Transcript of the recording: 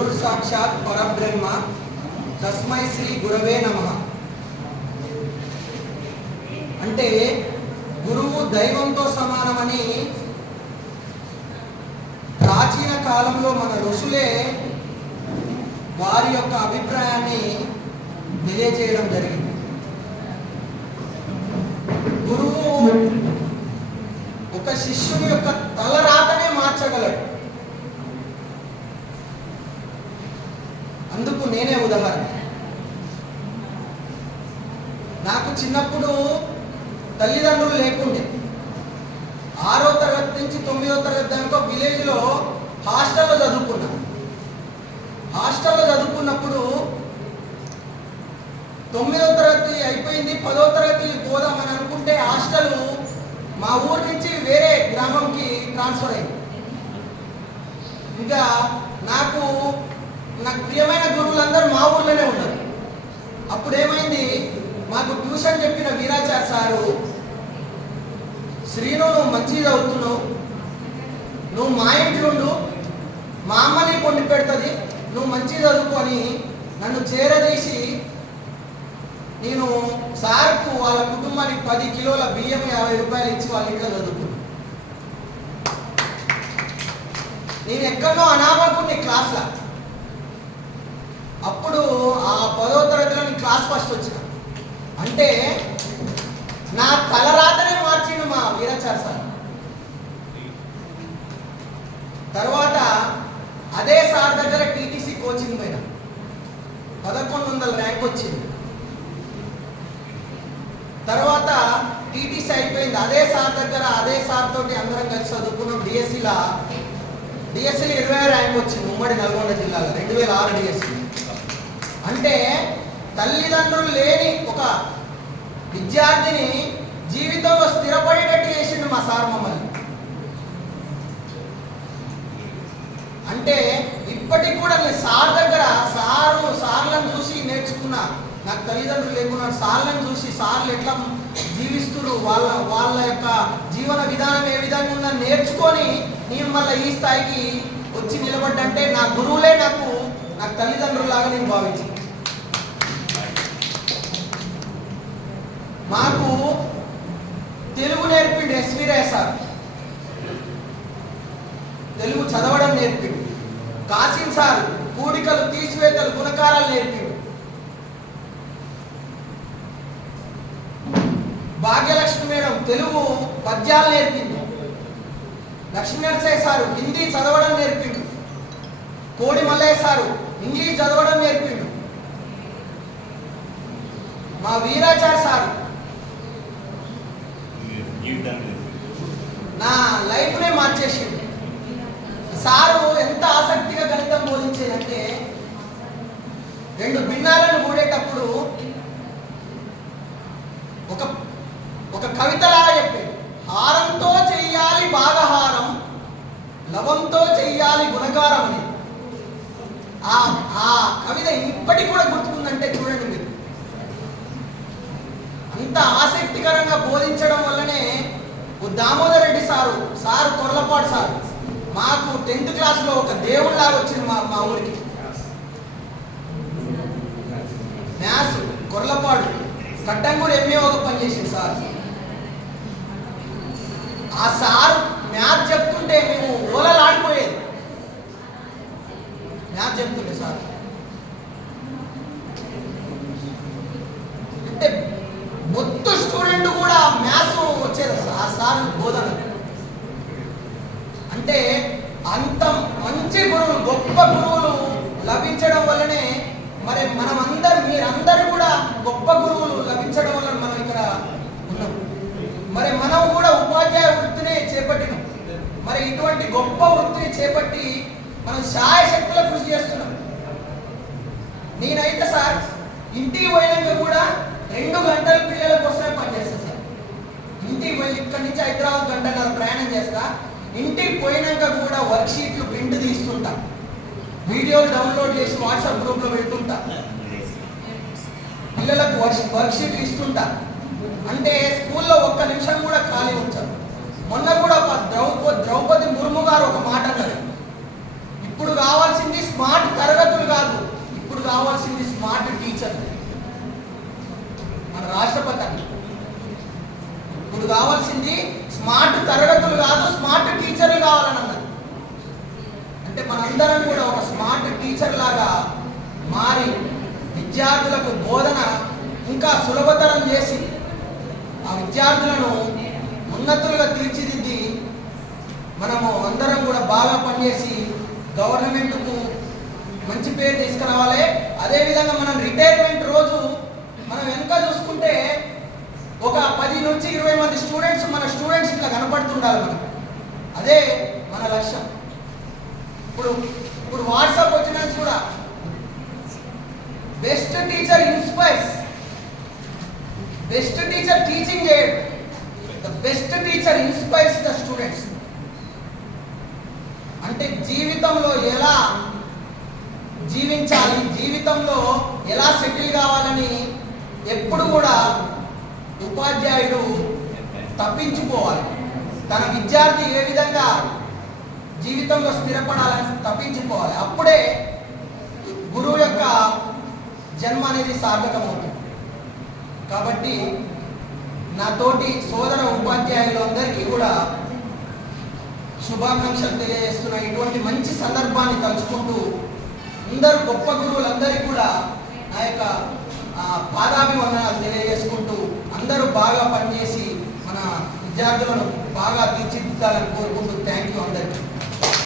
గురు సాక్షాత్ పరబ్రహ్మ తస్మై శ్రీ గురవే నమః. అంటే గురువు దైవంతో సమానమని ప్రాచీన కాలంలో మన ఋషులే వారి యొక్క అభిప్రాయాన్ని తెలియజేయడం జరిగింది. గురువు ఒక శిష్యుని యొక్క తలరాతనే మార్చగలడు. అందుకు నేనే ఉదాహరణ. నాకు చిన్నప్పుడు తల్లిదండ్రులు లేకుండే. 6వ తరగతి నుంచి 9వ తరగతి దాకా విలేజ్లో హాస్టల్లో చదువుకున్నా. హాస్టల్లో చదువుకున్నప్పుడు 9వ తరగతి అయిపోయింది, 10వ తరగతి పోదామని అనుకుంటే హాస్టల్ మా ఊరి నుంచి వేరే గ్రామంకి ట్రాన్స్ఫర్ అయింది. ఇంకా నాకు ప్రియమైన గురువులందరూ మా ఊర్లోనే ఉన్నారు. అప్పుడు ఏమైంది, మాకు ట్యూషన్ చెప్పిన వీరాచార్య సారు, శ్రీను నువ్వు మంచిగా చదువుతున్నావు, నువ్వు మా ఇంటి ఉండు, మా అమ్మని కొండి పెడుతుంది, నువ్వు మంచిగా చదువుకొని నన్ను చేరదీసి నేను సార్కు వాళ్ళ కుటుంబానికి 10 కిలోల బియ్యం 50 రూపాయలు ఇచ్చి వాళ్ళ ఇంట్లో చదువుకున్నాను. నేను ఎక్కడో అనామకుని క్లాస్లో. అప్పుడు ఆ 10వ తరగతిలో నేను క్లాస్ ఫస్ట్ వచ్చిన. అంటే నా తలరాతనే మార్చిండు మా వీరాచార్య సార్. తర్వాత అదే సార్ దగ్గర టీటీసీ కోచింగ్ పోయిన 1100 ర్యాంక్ వచ్చింది. తర్వాత టీటీసీ అయిపోయింది. అదే సార్ దగ్గర అదే సార్ తోటి అందరం కలిసి చదువుకున్నాం. డిఎస్సిలో 20 ర్యాంక్ వచ్చింది ఉమ్మడి నల్గొండ జిల్లాలో 2006 డిఎస్సి. అంటే తల్లిదండ్రులు లేని ఒక విద్యార్థిని జీవితంలో స్థిరపడేటట్టు చేసిండు మా సార్ మమ్మల్ని. అంటే ఇప్పటికి కూడా నేను సార్ దగ్గర సార్లను చూసి నేర్చుకున్నా. నాకు తల్లిదండ్రులు లేకున్నా సార్లను చూసి సార్లు ఎట్లా జీవిస్తున్నారు, వాళ్ళ యొక్క జీవన విధానం ఏ విధంగా ఉందని నేర్చుకొని నేను మళ్ళీ ఈ స్థాయికి వచ్చి నిలబడ్డంటే నా గురువులే నాకు తల్లిదండ్రులాగా నేను భావించి. మాకు తెలుగు నేర్పిండు ఎస్వి రాయ్ సార్. తెలుగు చదవడం నేర్పిండు. కాసిం సార్ కూడికలు తీసివేతలు గుణకారాలు నేర్పిండు. భాగ్యలక్ష్మి మేడం తెలుగు పద్యాలు నేర్పిండు. లక్ష్మీనరసయ్య సారు హిందీ చదవడం నేర్పిండు. కోడి మల్లయ్య సారు ఇంగ్లీష్ చదవడం నేర్పిండు. మా వీరాచార్య సారు నా లైఫ్నే మార్చేసిండు. సారు ఎంత ఆసక్తిగా గణితం బోధించేదంటే 2 భిన్నాలను కూడేటప్పుడు ఒక కవితలాగా చెప్పాడు. హారంతో చెయ్యాలి భాగహారం, లవంతో చెయ్యాలి గుణకారం అని. ఆ కవిత ఇప్పటికి కూడా గుర్తుకుందంటే చూడండి మీరు. అంత ఆసక్తికరంగా బోధించడం వల్లనే దామోదర్ రెడ్డి సారు కొర్లపాటు సారు మాకు 10th క్లాస్లో ఒక దేవుళ్ళలాగా వచ్చింది మా ఊరికి. మ్యాథ్స్ కొర్లపాడు కట్టంగూరు ఎంఏఓగా పనిచేసింది సార్. ఆ సార్ మ్యాథ్స్ చెప్తుంటే మేము ఓలలు ఆడిపోయేది. మ్యాథ్స్ చెప్తుంటే సార్ అంటే మొత్తం స్టూడెంట్ కూడా మ్యాథ్స్ వచ్చేది ఆ సార్ బోధన. అంటే అంత మంచి గురువులు, గొప్ప గురువులు లభించడం వల్లనే మరి మీరందరూ కూడా గొప్ప గురువులు లభించడం వల్ల మనం ఇక్కడ ఉన్నాం. మరి మనం కూడా ఉపాధ్యాయ వృత్తిని చేపట్టినాం. మరి ఇటువంటి గొప్ప వృత్తిని చేపట్టి మనం శాయశక్తుల కృషి చేస్తున్నాం. నేనైతే సార్ ఇంటికి పోయినాక కూడా 2 గంటలు పిల్లల కోసమే పనిచేస్తాను సార్. ఇంటికి పోయి ఇక్కడి నుంచి హైదరాబాద్ 1.5 గంటల ప్రయాణం చేస్తా. ఇంటికి పోయినాక కూడా వర్క్షీట్లు ప్రింట్ తీస్తుంటా, వీడియోలు డౌన్లోడ్ చేసి వాట్సాప్ గ్రూప్లో పెడుతుంటా, పిల్లలకు వర్క్షీట్లు ఇస్తుంటా. అంటే స్కూల్లో 1 నిమిషం కూడా ఖాళీ ఉంచారు. మొన్న కూడా ద్రౌపది ముర్ము గారు ఒక మాట అన్నారు, ఇప్పుడు కావాల్సింది స్మార్ట్ తరగతి టీచర్ లాగా మారి విద్యార్థులకు బోధన ఇంకా సులభతరం చేసి ఆ విద్యార్థులను ఉన్నతులుగా తీర్చిదిద్ది మనము అందరం కూడా బాగా పనిచేసి గవర్నమెంట్కు మంచి పేరు తీసుకురావాలి. అదేవిధంగా మనం రిటైర్మెంట్ రోజు మనం వెనక చూసుకుంటే ఒక 10 నుంచి 20 మంది మన స్టూడెంట్స్ ఇట్లా కనపడుతుండాలి మనకు. అదే మన లక్ష్యం. ఇప్పుడు వాట్సాప్ వచ్చినా కూడా best teacher inspires, best teacher teaching చేయడు, the best teacher inspires the students. అంటే జీవితంలో ఎలా జీవించాలి, జీవితంలో ఎలా సెటిల్ కావాలని ఎప్పుడు కూడా ఉపాధ్యాయుడు తప్పించుకోవాలి. తన విద్యార్థి ఏ విధంగా జీవితంలో స్థిరపడాలని తప్పించుకోవాలి. అప్పుడే గురువు యొక్క జన్మ అనేది సార్థకమవుతుంది. కాబట్టి నా తోటి సోదర ఉపాధ్యాయులు అందరికీ కూడా శుభాకాంక్షలు తెలియజేస్తున్న ఇటువంటి మంచి సందర్భాన్ని తలుచుకుంటూ అందరూ గొప్ప గురువులందరికీ కూడా నా యొక్క పాదాభివందనాలు తెలియజేసుకుంటూ అందరూ బాగా పనిచేసి మన విద్యార్థులను బాగా తీర్చిదిద్దాలని కోరుకుంటూ థ్యాంక్ యూ అందరికీ.